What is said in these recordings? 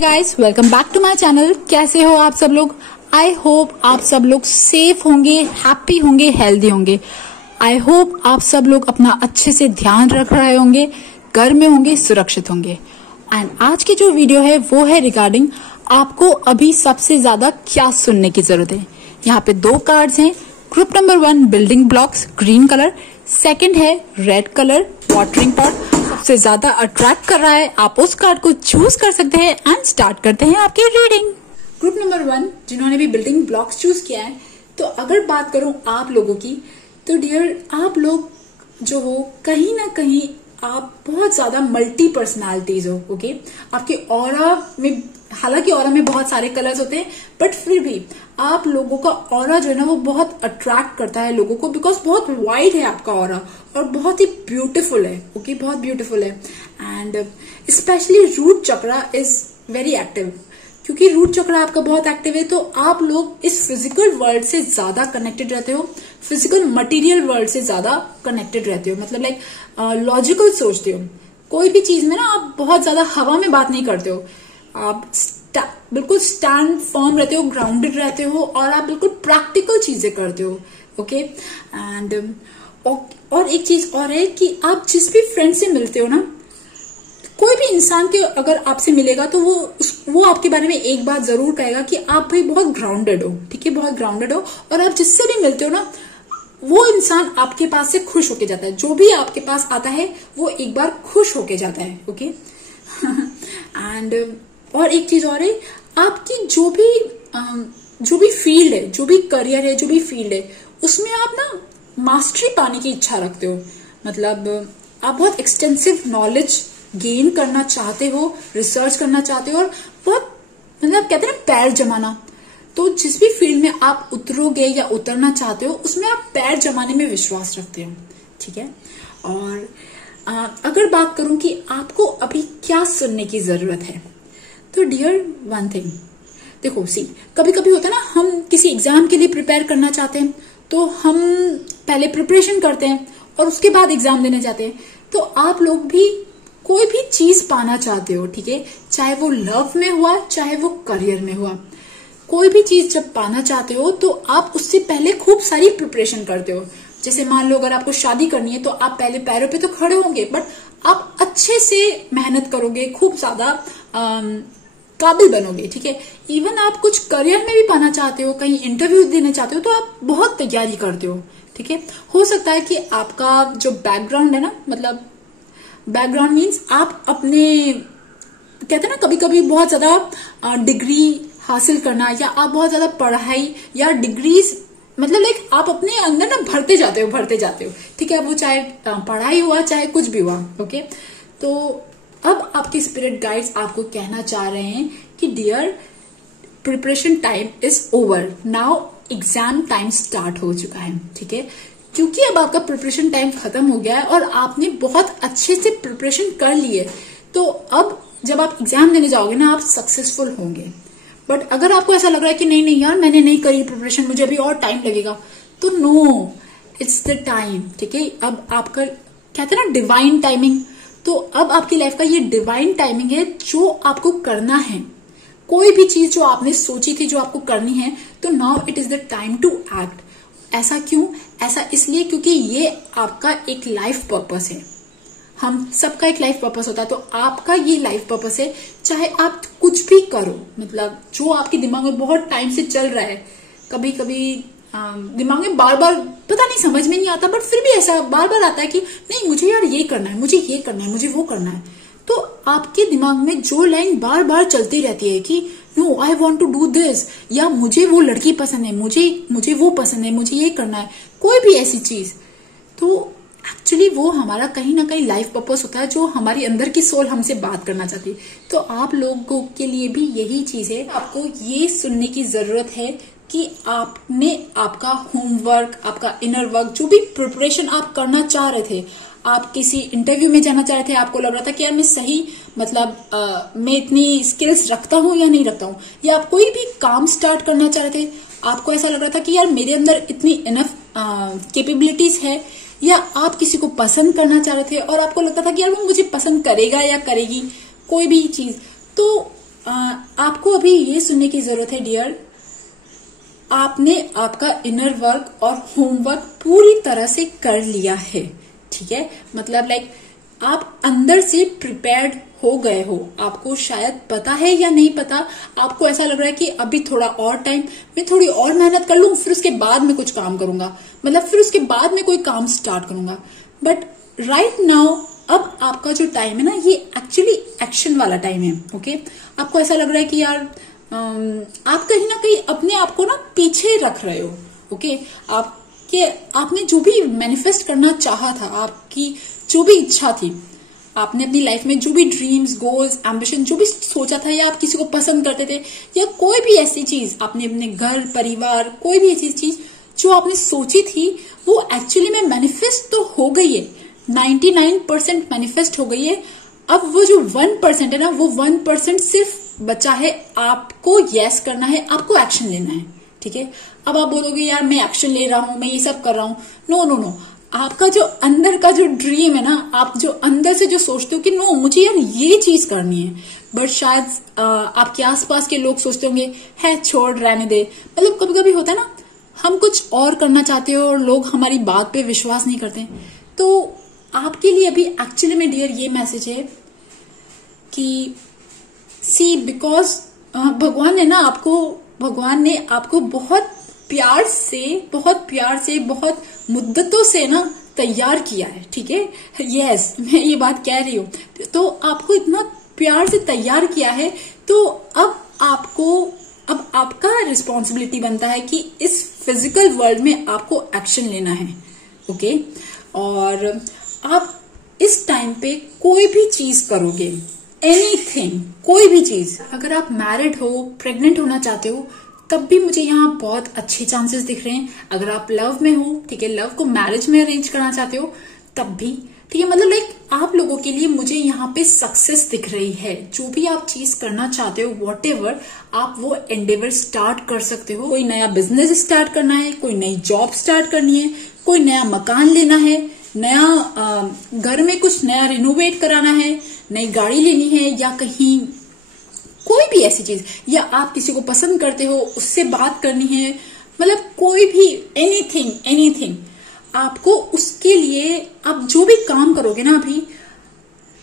Guys, welcome back to my channel. कैसे हो आप सब लोग? आई होप आप सब लोग सेफ होंगे, हैप्पी होंगे, हेल्दी होंगे। आई होप आप सब लोग अपना अच्छे से ध्यान रख रहे होंगे, घर में होंगे, सुरक्षित होंगे। एंड आज की जो वीडियो है वो है रिगार्डिंग आपको अभी सबसे ज्यादा क्या सुनने की जरूरत है। यहाँ पे दो कार्ड्स हैं। Group number 1 building blocks green colour, second है रेड कलर वाटरिंग पॉट। सबसे ज्यादा अट्रैक्ट कर रहा है, आप उस कार्ड को चूज कर सकते हैं एंड स्टार्ट करते हैं आपकी रीडिंग। ग्रुप नंबर 1 जिन्होंने भी बिल्डिंग ब्लॉक्स चूज किया है, तो अगर बात करूं आप लोगों की, तो डियर आप लोग जो हो कहीं ना कहीं आप बहुत ज्यादा मल्टी पर्सनालिटीज हो। ओके, आपके ऑरा में, हालांकि ऑरा में बहुत सारे कलर्स होते हैं, बट फिर भी आप लोगों का ऑरा जो है ना वो बहुत अट्रैक्ट करता है लोगों को, बिकॉज बहुत वाइड है आपका ऑरा और बहुत ही ब्यूटीफुल है। ओके, बहुत ब्यूटीफुल है। And specially root chakra is very active. क्योंकि रूट चक्रा आपका बहुत एक्टिव है, तो आप लोग इस फिजिकल वर्ल्ड से ज्यादा कनेक्टेड रहते हो, फिजिकल मटेरियल वर्ल्ड से ज्यादा कनेक्टेड रहते हो। मतलब लाइक लॉजिकल सोचते हो। कोई भी चीज में ना आप बहुत ज्यादा हवा में बात नहीं करते हो, आप बिल्कुल स्टैंड फर्म रहते हो, ग्राउंडेड रहते हो, और आप बिल्कुल प्रैक्टिकल चीजें करते हो। ओके, एंड और एक चीज और है कि आप जिस भी फ्रेंड से मिलते हो ना, कोई भी इंसान के अगर आपसे मिलेगा तो वो आपके बारे में एक बात जरूर कहेगा कि आप भाई बहुत ग्राउंडेड हो। ठीक है, बहुत ग्राउंडेड हो, और आप जिससे भी मिलते हो ना, वो इंसान आपके पास से खुश होके जाता है। जो भी आपके पास आता है वो एक बार खुश होके जाता है। ओके एंड और एक चीज और है, आपकी जो भी फील्ड है, जो भी करियर है, जो भी फील्ड है, उसमें आप ना मास्टरी पाने की इच्छा रखते हो। मतलब आप बहुत एक्सटेंसिव नॉलेज गेन करना चाहते हो, रिसर्च करना चाहते हो, और बहुत मतलब कहते हैं ना पैर जमाना। तो जिस भी फील्ड में आप उतरोगे या उतरना चाहते हो, उसमें आप पैर जमाने में विश्वास रखते हो। ठीक है, और अगर बात करूं कि आपको अभी क्या सुनने की जरूरत है, तो डियर वन थिंग, देखो कभी कभी होता है ना, हम किसी एग्जाम के लिए प्रिपेयर करना चाहते हैं, तो हम पहले प्रिपरेशन करते हैं और उसके बाद एग्जाम देने जाते हैं। तो आप लोग भी कोई भी चीज पाना चाहते हो, ठीक है, चाहे वो लव में हुआ, चाहे वो करियर में हुआ, कोई भी चीज जब पाना चाहते हो तो आप उससे पहले खूब सारी प्रिपरेशन करते हो। जैसे मान लो अगर आपको शादी करनी है, तो आप पहले पैरों पे तो खड़े होंगे, बट आप अच्छे से मेहनत करोगे, खूब ज्यादा काबिल बनोगे। ठीक है, इवन आप कुछ करियर में भी पाना चाहते हो, कहीं इंटरव्यू देने चाहते हो, तो आप बहुत तैयारी करते हो। ठीक है, हो सकता है कि आपका जो बैकग्राउंड है ना, मतलब बैकग्राउंड मीन्स आप अपने, कहते हैं ना कभी कभी बहुत ज्यादा डिग्री हासिल करना, या आप बहुत ज्यादा पढ़ाई या डिग्रीज, मतलब लाइक आप अपने अंदर ना भरते जाते हो। ठीक है, वो चाहे पढ़ाई हुआ, चाहे कुछ भी हुआ। ओके, तो अब आपके स्पिरिट गाइड्स आपको कहना चाह रहे हैं कि dear, preparation time is over now, exam time start हो चुका है। ठीक है, क्योंकि अब आपका प्रिपरेशन टाइम खत्म हो गया है और आपने बहुत अच्छे से प्रिपरेशन कर ली है, तो अब जब आप एग्जाम देने जाओगे ना, आप सक्सेसफुल होंगे। बट अगर आपको ऐसा लग रहा है कि नहीं यार, मैंने नहीं करी प्रिपरेशन, मुझे अभी और टाइम लगेगा, तो नो, इट्स द टाइम। ठीक है, अब आपका कहते हैं ना डिवाइन टाइमिंग, तो अब आपकी लाइफ का ये डिवाइन टाइमिंग है जो आपको करना है। कोई भी चीज जो आपने सोची थी, जो आपको करनी है, तो now it is the time to act. ऐसा क्यों? ऐसा इसलिए क्योंकि ये आपका एक लाइफ पर्पस है। हम सबका एक लाइफ पर्पस होता है, तो आपका ये लाइफ पर्पस है। चाहे आप कुछ भी करो, मतलब जो आपके दिमाग में बहुत टाइम से चल रहा है, कभी कभी दिमाग में बार बार पता नहीं, समझ में नहीं आता, बट फिर भी ऐसा बार बार आता है कि नहीं, मुझे यार ये करना है, मुझे ये करना है, मुझे वो करना है। तो आपके दिमाग में जो लाइन बार बार चलती रहती है कि no, I want to do this, या मुझे वो लड़की पसंद है, मुझे वो पसंद है, मुझे ये करना है, कोई भी ऐसी चीज, तो एक्चुअली वो हमारा कहीं ना कहीं लाइफ पर्पस होता है, जो हमारी अंदर की सोल हमसे बात करना चाहती है। तो आप लोगों के लिए भी यही चीज है, आपको ये सुनने की जरूरत है कि आपने आपका होमवर्क, आपका इनर वर्क, जो भी प्रिपरेशन आप करना चाह रहे थे, आप किसी इंटरव्यू में जाना चाह रहे थे, आपको लग रहा था कि यार मैं सही, मतलब मैं इतनी स्किल्स रखता हूँ या नहीं रखता हूँ, या आप कोई भी काम स्टार्ट करना चाह रहे थे, आपको ऐसा लग रहा था कि यार मेरे अंदर इतनी इनफ कैपेबिलिटीज है, या आप किसी को पसंद करना चाह रहे थे और आपको लगता था कि यार वो मुझे पसंद करेगा या करेगी, कोई भी चीज, तो आपको अभी ये सुनने की जरूरत है डियर, आपने आपका इनर वर्क और होमवर्क पूरी तरह से कर लिया है, ठीक है। मतलब लाइक आप अंदर से प्रिपेयर्ड हो गए हो। आपको शायद पता है या नहीं पता, आपको ऐसा लग रहा है कि अभी थोड़ा और टाइम, मैं थोड़ी और मेहनत कर लूं, फिर उसके बाद में कुछ काम करूंगा, मतलब फिर उसके बाद में कोई काम स्टार्ट करूंगा। बट राइट नाउ अब आपका जो टाइम है ना, ये एक्चुअली एक्शन वाला टाइम है, ओके। आपको ऐसा लग रहा है कि यार आप कहीं ना कहीं अपने आप को ना पीछे रख रहे हो, ओके। आपने जो भी मैनिफेस्ट करना चाहा था, आपकी जो भी इच्छा थी, आपने अपनी लाइफ में जो भी ड्रीम्स, गोल्स, एम्बिशन जो भी सोचा था, या आप किसी को पसंद करते थे, या कोई भी ऐसी चीज आपने अपने घर परिवार, कोई भी ऐसी चीज जो आपने सोची थी, वो एक्चुअली में मैनिफेस्ट तो हो गई है। 99% मैनिफेस्ट हो गई है। अब वो जो 1% है ना, वो 1% सिर्फ बचा है। आपको यस करना है, आपको एक्शन लेना है, ठीक है। अब आप बोलोगे यार मैं एक्शन ले रहा हूं, मैं ये सब कर रहा हूं। नो नो नो, आपका जो अंदर का जो ड्रीम है ना, आप जो अंदर से जो सोचते हो कि नो मुझे यार ये चीज करनी है, बट शायद आपके आसपास के लोग सोचते होंगे है छोड़ रहने दे। मतलब कभी कभी होता है ना, हम कुछ और करना चाहते हो और लोग हमारी बात पे विश्वास नहीं करते। तो आपके लिए अभी एक्चुअली में डियर ये मैसेज है कि सी, बिकॉज भगवान ने आपको बहुत प्यार से बहुत मुद्दतों से ना तैयार किया है, ठीक है। यस, मैं ये बात कह रही हूँ। तो आपको इतना प्यार से तैयार किया है, तो अब आपका रिस्पॉन्सिबिलिटी बनता है कि इस फिजिकल वर्ल्ड में आपको एक्शन लेना है, ओके। और आप इस टाइम पे कोई भी चीज करोगे, एनीथिंग, कोई भी चीज। अगर आप मैरिड हो, प्रेग्नेंट होना चाहते हो, तब भी मुझे यहाँ बहुत अच्छे चांसेस दिख रहे हैं। अगर आप लव में हो, ठीक है, लव को मैरिज में अरेंज करना चाहते हो, तब भी ठीक है। मतलब लाइक आप लोगों के लिए मुझे यहाँ पे सक्सेस दिख रही है। जो भी आप चीज करना चाहते हो, व्हाटएवर, आप वो एंडेवर स्टार्ट कर सकते हो। कोई नया बिजनेस स्टार्ट करना है, कोई नई जॉब स्टार्ट करनी है, कोई नया मकान लेना है, नया घर में कुछ नया रिनोवेट कराना है, नई गाड़ी लेनी है, या कहीं कोई भी ऐसी चीज, या आप किसी को पसंद करते हो उससे बात करनी है, मतलब कोई भी एनीथिंग आपको, उसके लिए आप जो भी काम करोगे ना अभी,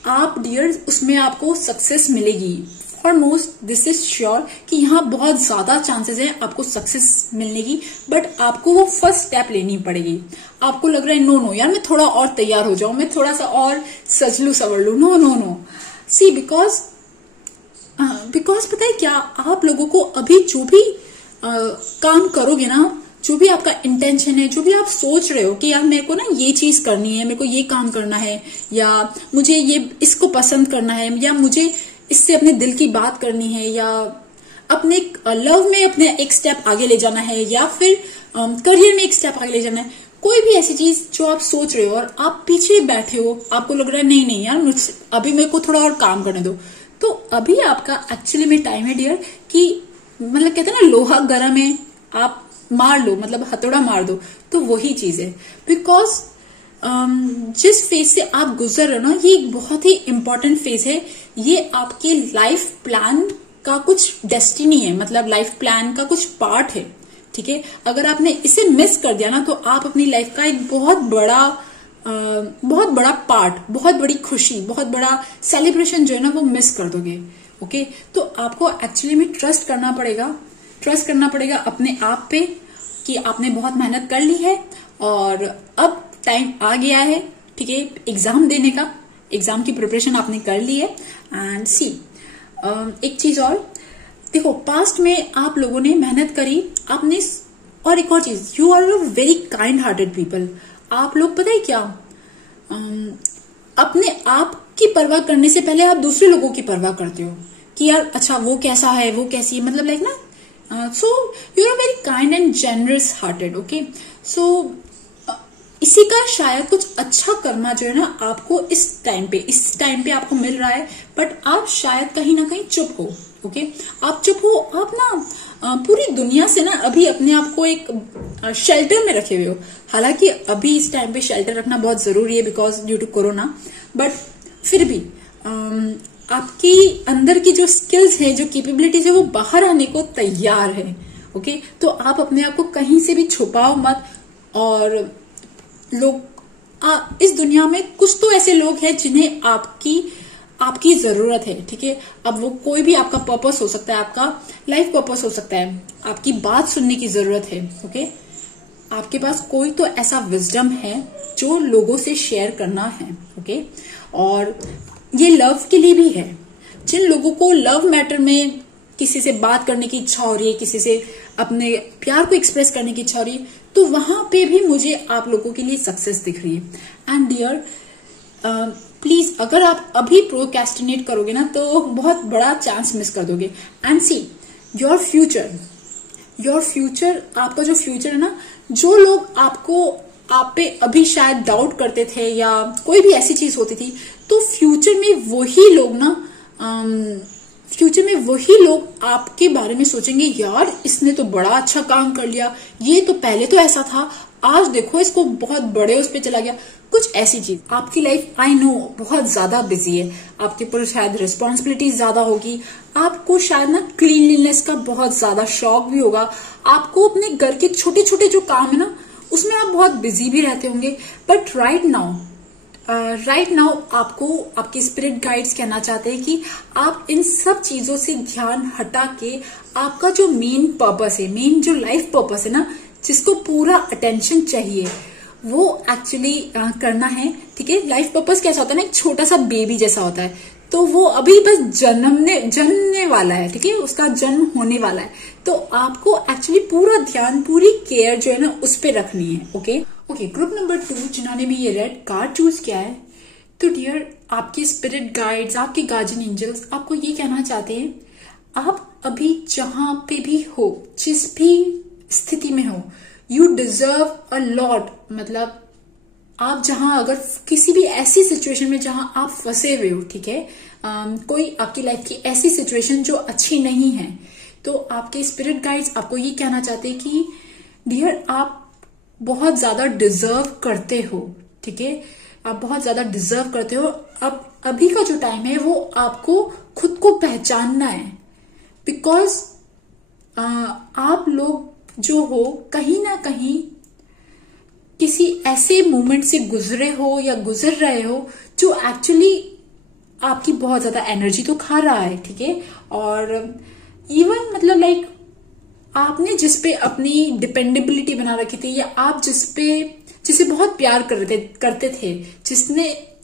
आप डियर उसमें आपको सक्सेस मिलेगी। फॉरमोस्ट दिस इज श्योर कि यहाँ बहुत ज्यादा चांसेस है आपको सक्सेस मिलने की, बट आपको वो फर्स्ट स्टेप लेनी पड़ेगी। आपको लग रहा है नो यार मैं थोड़ा और तैयार हो जाऊं, मैं थोड़ा सा और सजलू सवर लू। नो सी, बिकॉज पता है क्या, आप लोगों को अभी जो भी काम करोगे ना, जो भी आपका इंटेंशन है, जो भी आप सोच रहे हो कि यार मेरे को ना ये चीज करनी है, मेरे को ये काम करना है, या मुझे ये इसको पसंद करना है, या मुझे इससे अपने दिल की बात करनी है, या अपने लव में अपने एक स्टेप आगे ले जाना है, या फिर करियर में एक स्टेप आगे ले जाना है, कोई भी ऐसी चीज जो आप सोच रहे हो और आप पीछे बैठे हो, आपको लग रहा है नहीं यार अभी मेरे को थोड़ा और काम करने दो, तो अभी आपका एक्चुअली में टाइम है डियर कि मतलब कहते हैं ना लोहा गर्म है, आप मार लो, मतलब हथौड़ा मार दो, तो वही चीज है। बिकॉज जिस फेज से आप गुजर रहे हो ना, ये एक बहुत ही इंपॉर्टेंट फेज है। ये आपके लाइफ प्लान का कुछ डेस्टिनी है, मतलब लाइफ प्लान का कुछ पार्ट है, ठीक है। अगर आपने इसे मिस कर दिया ना, तो आप अपनी लाइफ का एक बहुत बड़ा पार्ट, बहुत बड़ी खुशी, बहुत बड़ा सेलिब्रेशन जो है ना, वो मिस कर दोगे, ओके। तो आपको एक्चुअली में ट्रस्ट करना पड़ेगा अपने आप पे कि आपने बहुत मेहनत कर ली है और अब टाइम आ गया है, ठीक है, एग्जाम देने का। एग्जाम की प्रिपरेशन आपने कर ली है। एंड सी, एक चीज और देखो, पास्ट में आप लोगों ने मेहनत करी आपने, और एक और चीज, you are a very kind hearted people. आप लोग पता है क्या, अपने आप की परवाह करने से पहले आप दूसरे लोगों की परवाह करते हो कि यार अच्छा वो कैसा है, वो कैसी है, मतलब लाइक ना, so you are very kind and generous hearted, okay. So इसी का शायद कुछ अच्छा कर्मा जो है ना आपको इस टाइम पे आपको मिल रहा है, बट आप शायद कहीं ना कहीं चुप हो, ओके। आप चुप हो, आप ना पूरी दुनिया से ना अभी अपने आप को एक शेल्टर में रखे हुए हो। हालांकि अभी इस टाइम पे शेल्टर रखना बहुत जरूरी है because due to corona, but फिर भी आपकी अंदर की जो स्किल्स है, जो कैपेबिलिटीज है, वो बाहर आने को तैयार है। ओके, तो आप अपने आप को कहीं से भी छुपाओ मत। और लोग इस दुनिया में कुछ तो ऐसे लोग हैं जिन्हें आपकी जरूरत है, ठीक है। अब वो कोई भी आपका पर्पस हो सकता है, आपका लाइफ पर्पस हो सकता है, आपकी बात सुनने की जरूरत है। ओके, आपके पास कोई तो ऐसा विजडम है जो लोगों से शेयर करना है। ओके, और ये लव के लिए भी है। जिन लोगों को लव मैटर में किसी से बात करने की इच्छा हो रही है, किसी से अपने प्यार को एक्सप्रेस करने की इच्छा हो रही है, तो वहां पे भी मुझे आप लोगों के लिए सक्सेस दिख रही है। एंड डियर, प्लीज अगर आप अभी प्रोक्रेस्टिनेट करोगे ना तो बहुत बड़ा चांस मिस कर दोगे। एंड सी योर फ्यूचर, आपका जो फ्यूचर है ना, जो लोग आप पे अभी शायद डाउट करते थे या कोई भी ऐसी चीज होती थी, तो फ्यूचर में वही लोग आपके बारे में सोचेंगे, यार इसने तो बड़ा अच्छा काम कर लिया, ये तो पहले तो ऐसा था, आज देखो इसको बहुत बड़े उस पे चला गया। कुछ ऐसी चीज। आपकी लाइफ आई नो बहुत ज्यादा बिजी है, आपके ऊपर शायद रिस्पॉन्सिबिलिटी ज्यादा होगी, आपको शायद ना क्लीनलीनेस का बहुत ज्यादा शौक भी होगा, आपको अपने घर के छोटे छोटे जो काम है ना उसमें आप बहुत बिजी भी रहते होंगे। बट राइट नाउ आपको आपके स्पिरिट गाइड्स कहना चाहते हैं कि आप इन सब चीजों से ध्यान हटा के आपका जो मेन पर्पस है, मेन जो लाइफ पर्पस है ना, जिसको पूरा अटेंशन चाहिए, वो एक्चुअली करना है। ठीक है, लाइफ पर्पस कैसा होता है ना, एक छोटा सा बेबी जैसा होता है, तो वो अभी बस जन्मने वाला है, ठीक है, उसका जन्म होने वाला है, तो आपको एक्चुअली पूरा ध्यान, पूरी केयर जो है ना उस पे रखनी है। ओके, ग्रुप नंबर 2 जिन्होंने भी ये रेड कार्ड चूज किया है, तो डियर आपके स्पिरिट गाइड्स, आपके गार्जियन एंजल्स आपको ये कहना चाहते हैं, आप अभी जहां पे भी हो, जिस भी स्थिति में हो, यू डिजर्व अ लॉट। मतलब आप जहां अगर किसी भी ऐसी सिचुएशन में जहां आप फंसे हुए हो, ठीक है, कोई आपकी लाइफ की ऐसी सिचुएशन जो अच्छी नहीं है, तो आपके स्पिरिट गाइड्स आपको ये कहना चाहते हैं कि डियर आप बहुत ज्यादा डिजर्व करते हो। ठीक है, आप बहुत ज्यादा डिजर्व करते हो। अब अभी का जो टाइम है वो आपको खुद को पहचानना है, बिकॉज आप लोग जो हो कहीं ना कहीं किसी ऐसे मोमेंट से गुजरे हो या गुजर रहे हो जो एक्चुअली आपकी बहुत ज्यादा एनर्जी तो खा रहा है। ठीक है, और इवन मतलब लाइक आपने जिस पे अपनी डिपेंडेबिलिटी बना रखी थी, या आप जिसे बहुत प्यार करते थे,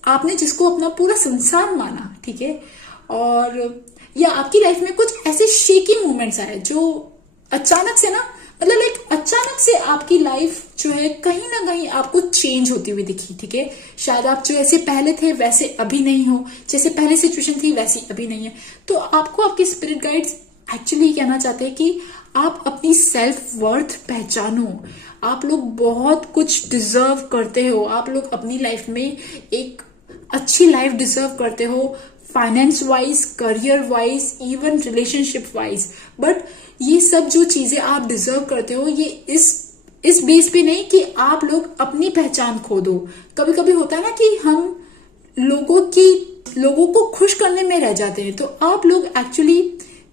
आपने जिसको अपना पूरा संसार माना, ठीक है, और या आपकी लाइफ में कुछ ऐसे शेकी मोमेंट्स आए जो अचानक से ना, मतलब लाइक अचानक से आपकी लाइफ जो है कहीं ना कहीं आपको चेंज होती हुई दिखी। ठीक है, शायद आप जो ऐसे पहले थे वैसे अभी नहीं हो, जैसे पहले सिचुएशन थी वैसी अभी नहीं है, तो आपको आपके स्पिरिट गाइड्स एक्चुअली कहना चाहते हैं कि आप अपनी सेल्फ वर्थ पहचानो। आप लोग बहुत कुछ डिजर्व करते हो, आप लोग अपनी लाइफ में एक अच्छी लाइफ डिजर्व करते हो, finance wise, career wise, even relationship wise. But ये सब जो चीजें आप डिजर्व करते हो, ये इस बेस पे नहीं कि आप लोग अपनी पहचान खो दो। कभी कभी होता है ना कि हम लोगों को खुश करने में रह जाते हैं, तो आप लोग एक्चुअली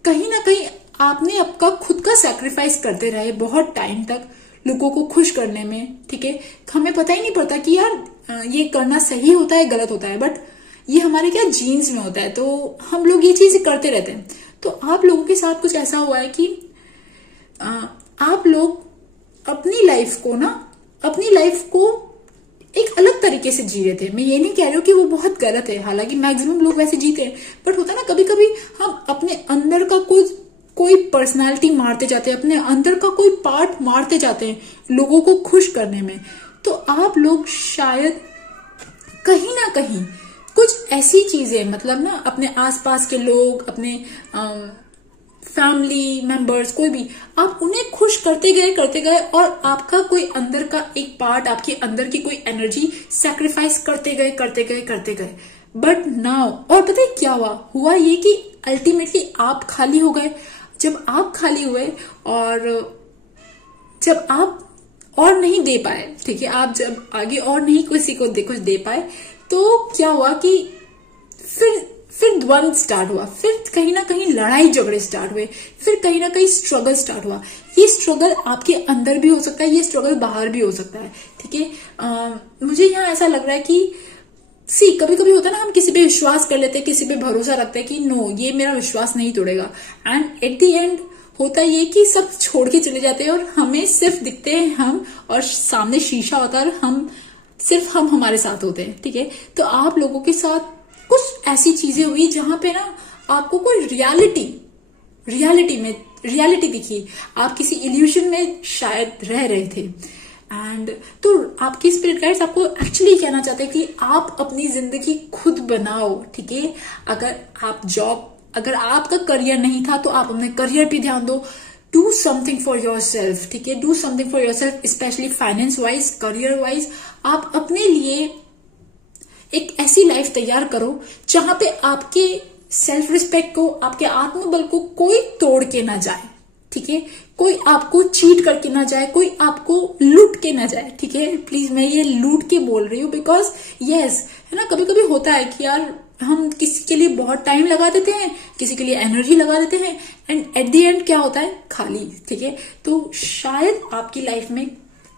कहीं ना कहीं आपने आपका खुद का सैक्रिफाइस करते रहे बहुत टाइम तक लोगों को खुश करने में। ठीक है, हमें पता ही नहीं पड़ता कि यार ये करना सही होता है गलत होता है, बट ये हमारे क्या जीन्स में होता है, तो हम लोग ये चीज करते रहते हैं। तो आप लोगों के साथ कुछ ऐसा हुआ है कि आप लोग अपनी लाइफ को एक अलग तरीके से जी रहे थे। मैं ये नहीं कह रही हूँ कि वो बहुत गलत है, हालांकि मैक्सिमम लोग वैसे जीते हैं, बट होता है ना कभी कभी हम अपने अंदर का कोई पर्सनालिटी मारते जाते हैं, अपने अंदर का कोई पार्ट मारते जाते हैं लोगों को खुश करने में। तो आप लोग शायद कहीं ना कहीं कुछ ऐसी चीजें, मतलब ना अपने आसपास के लोग, अपने फैमिली मेंबर्स, कोई भी, आप उन्हें खुश करते गए और आपका कोई अंदर का एक पार्ट, आपके अंदर की कोई एनर्जी सैक्रिफाइस करते गए। बट नाउ, और पता है क्या हुआ ये कि अल्टीमेटली आप खाली हो गए। जब आप खाली हुए और जब आप और नहीं दे पाए, ठीक है, आप जब आगे और नहीं किसी को कुछ दे पाए, तो क्या हुआ कि फिर द्वंद स्टार्ट हुआ, फिर कहीं ना कहीं लड़ाई झगड़े स्टार्ट हुए, फिर कहीं ना कहीं स्ट्रगल स्टार्ट हुआ। ये स्ट्रगल आपके अंदर भी हो सकता है, ये स्ट्रगल बाहर भी हो सकता है, ठीक है। मुझे यहाँ ऐसा लग रहा है कि कभी कभी होता है ना, हम किसी पे विश्वास कर लेते हैं, किसी पे भरोसा रखते हैं कि नो ये मेरा विश्वास नहीं तोड़ेगा, एंड एट द एंड होता ये कि सब छोड़ के चले जाते हैं और हमें सिर्फ दिखते हैं हम, और सामने शीशा होता है और सिर्फ हम हमारे साथ होते हैं, ठीक है। तो आप लोगों के साथ कुछ ऐसी चीजें हुई जहां पे ना आपको कोई रियलिटी दिखी, आप किसी इल्यूजन में शायद रह रहे थे, एंड तो आपकी स्पिरिट गाइड्स आपको एक्चुअली कहना चाहते हैं कि आप अपनी जिंदगी खुद बनाओ, ठीक है। अगर आपका करियर नहीं था तो आप अपने करियर पे ध्यान दो, do something for your self, ठीक है, do something for your self, specially finance wise, career wise. आप अपने लिए एक ऐसी लाइफ तैयार करो जहां पे आपके सेल्फ रिस्पेक्ट को, आपके आत्मबल को कोई तोड़ के ना जाए, ठीक है, कोई आपको चीट करके ना जाए, कोई आपको लूट के ना जाए, ठीक है। प्लीज मैं ये लूट के बोल रही हूँ बिकॉज यस, है ना, कभी कभी होता है कि यार हम किसी के लिए बहुत टाइम लगा देते हैं, किसी के लिए एनर्जी लगा देते हैं, एंड एट द एंड क्या होता है, खाली, ठीक है। तो शायद आपकी लाइफ में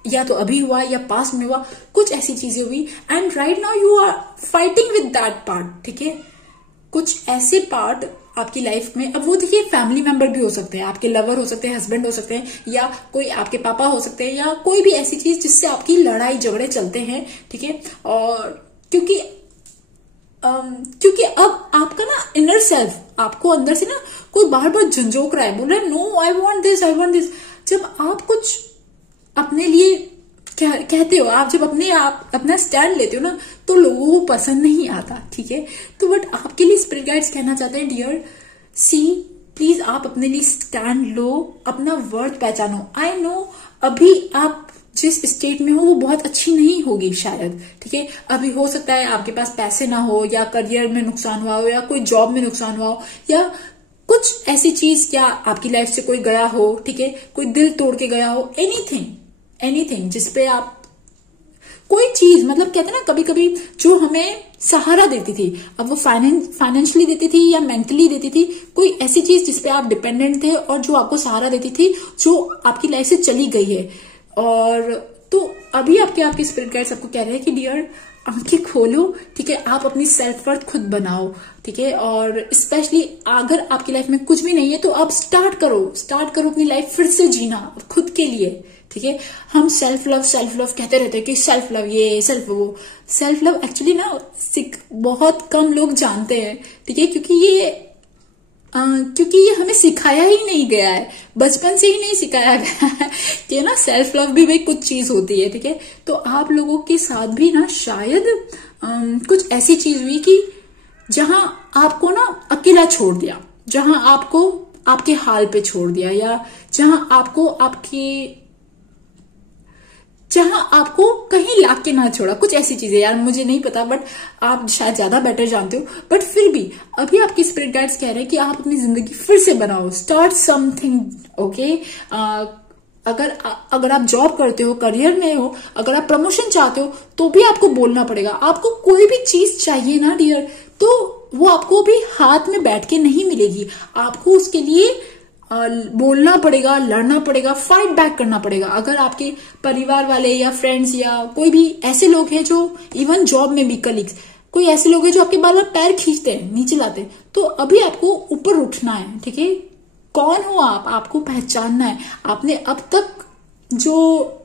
या तो अभी हुआ या पास्ट में हुआ, कुछ ऐसी चीजें हुई, and right now you are fighting with that part, ठीक है। कुछ ऐसे पार्ट आपकी लाइफ में, अब वो देखिए फैमिली मेंबर भी हो सकते हैं, आपके लवर हो सकते हैं, हस्बैंड हो सकते हैं, या कोई आपके पापा हो सकते हैं, या कोई भी ऐसी चीज जिससे आपकी लड़ाई झगड़े चलते हैं, ठीक है। और क्योंकि अब आपका ना इनर सेल्फ, आपको अंदर से ना कोई बार बार झंझोक रहा है, बोल रहा है no I want this, I want this. जब आप कुछ अपने लिए कहते हो, आप जब अपना स्टैंड लेते हो ना, तो लोगों को पसंद नहीं आता, ठीक है। तो बट आपके लिए स्पिरिट गाइड्स कहना चाहते हैं, डियर प्लीज आप अपने लिए स्टैंड लो, अपना वर्थ पहचानो। आई नो अभी आप जिस स्टेट में हो वो बहुत अच्छी नहीं होगी शायद, ठीक है। अभी हो सकता है आपके पास पैसे ना हो, या करियर में नुकसान हुआ हो, या कोई जॉब में नुकसान हुआ हो, या कुछ ऐसी चीज, या आपकी लाइफ से कोई गया हो, ठीक है, कोई दिल तोड़ के गया हो, एनीथिंग जिसपे आप कोई चीज, मतलब कहते हैं ना कभी कभी जो हमें सहारा देती थी, अब वो फाइनेंशियली देती थी या मेंटली देती थी, कोई ऐसी चीज जिसपे आप डिपेंडेंट थे और जो आपको सहारा देती थी, जो आपकी लाइफ से चली गई है। और तो अभी आपके स्पिरिट गाइड्स आपको कह रहे हैं कि डियर आंखें खोलो, ठीक है, आप अपनी सेल्फ वर्थ खुद बनाओ, ठीक है। और स्पेशली अगर आपकी लाइफ में कुछ भी नहीं है तो आप स्टार्ट करो अपनी लाइफ फिर से जीना खुद के लिए, ठीक है। हम सेल्फ लव कहते रहते हैं कि सेल्फ लव ये, सेल्फ लव एक्चुअली ना बहुत कम लोग जानते हैं, ठीक है, क्योंकि ये हमें सिखाया ही नहीं गया है, बचपन से ही नहीं सिखाया गया है कि ना सेल्फ लव भी भाई कुछ चीज होती है, ठीक है। तो आप लोगों के साथ भी ना शायद कुछ ऐसी चीज हुई कि जहां आपको ना अकेला छोड़ दिया, जहां आपको आपके हाल पे छोड़ दिया, या जहां आपको कहीं लाके ना छोड़ा, कुछ ऐसी चीजें, यार मुझे नहीं पता, बट आप शायद ज्यादा बेटर जानते हो। बट फिर भी अभी आपके स्पिरिट गाइड्स कह रहे हैं कि आप अपनी जिंदगी फिर से बनाओ, स्टार्ट समथिंग, ओके। अगर आप जॉब करते हो, करियर में हो, अगर आप प्रमोशन चाहते हो, तो भी आपको बोलना पड़ेगा। आपको कोई भी चीज चाहिए ना डियर, तो वो आपको भी हाथ में बैठ के नहीं मिलेगी, आपको उसके लिए बोलना पड़ेगा, लड़ना पड़ेगा, फाइट बैक करना पड़ेगा। अगर आपके परिवार वाले या फ्रेंड्स या कोई भी ऐसे लोग हैं जो इवन जॉब में भी कलीग्स, कोई ऐसे लोग हैं जो आपके बार बार पैर खींचते हैं, नीचे लाते हैं, तो अभी आपको ऊपर उठना है, ठीक है। कौन हो आप, आपको पहचानना है। आपने अब तक जो,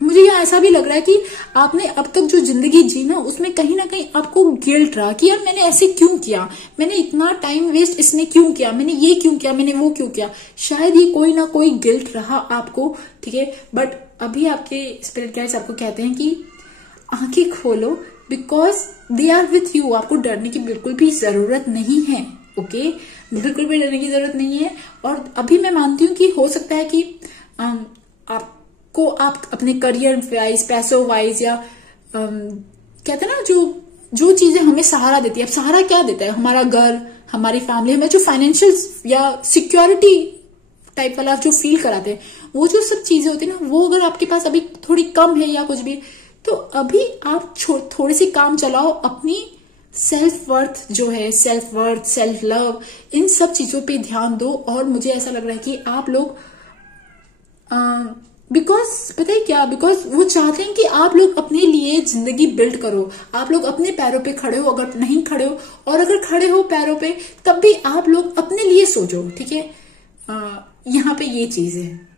मुझे यहाँ ऐसा भी लग रहा है कि आपने अब तक जो जिंदगी जी ना, उसमें कहीं ना कहीं आपको गिल्ट रहा कि यार मैंने ऐसे क्यों किया, मैंने इतना टाइम वेस्ट इसने क्यों किया, मैंने ये क्यों किया, मैंने वो क्यों किया। शायद ये कोई ना कोई गिल्ट रहा आपको, ठीक है। बट अभी आपके स्पिरिट गाइड्स आपको कहते हैं कि आंखें खोलो, because they are with you. आपको डरने की बिल्कुल भी जरूरत नहीं है, ओके, बिल्कुल भी डरने की जरूरत नहीं है। और अभी मैं मानती हूँ कि हो सकता है कि आप अपने करियर वाइज, पैसों वाइज, या कहते हैं ना जो चीजें हमें सहारा देती है। अब सहारा क्या देता है, हमारा घर, हमारी फैमिली, हमें जो फाइनेंशियल या सिक्योरिटी टाइप वाला जो फील कराते हैं, वो जो सब चीजें होती है ना, वो अगर आपके पास अभी थोड़ी कम है या कुछ भी, तो अभी आप थोड़ी सी काम चलाओ अपनी सेल्फ वर्थ जो है, सेल्फ वर्थ, सेल्फ लव, इन सब चीजों पे ध्यान दो। और मुझे ऐसा लग रहा है कि आप लोग बिकॉज पता है क्या, बिकॉज वो चाहते हैं कि आप लोग अपने लिए जिंदगी बिल्ड करो, आप लोग अपने पैरों पे खड़े हो। अगर नहीं खड़े हो, और अगर खड़े हो पैरों पे, तब भी आप लोग अपने लिए सोचो, ठीक है। यहाँ पे ये चीज है।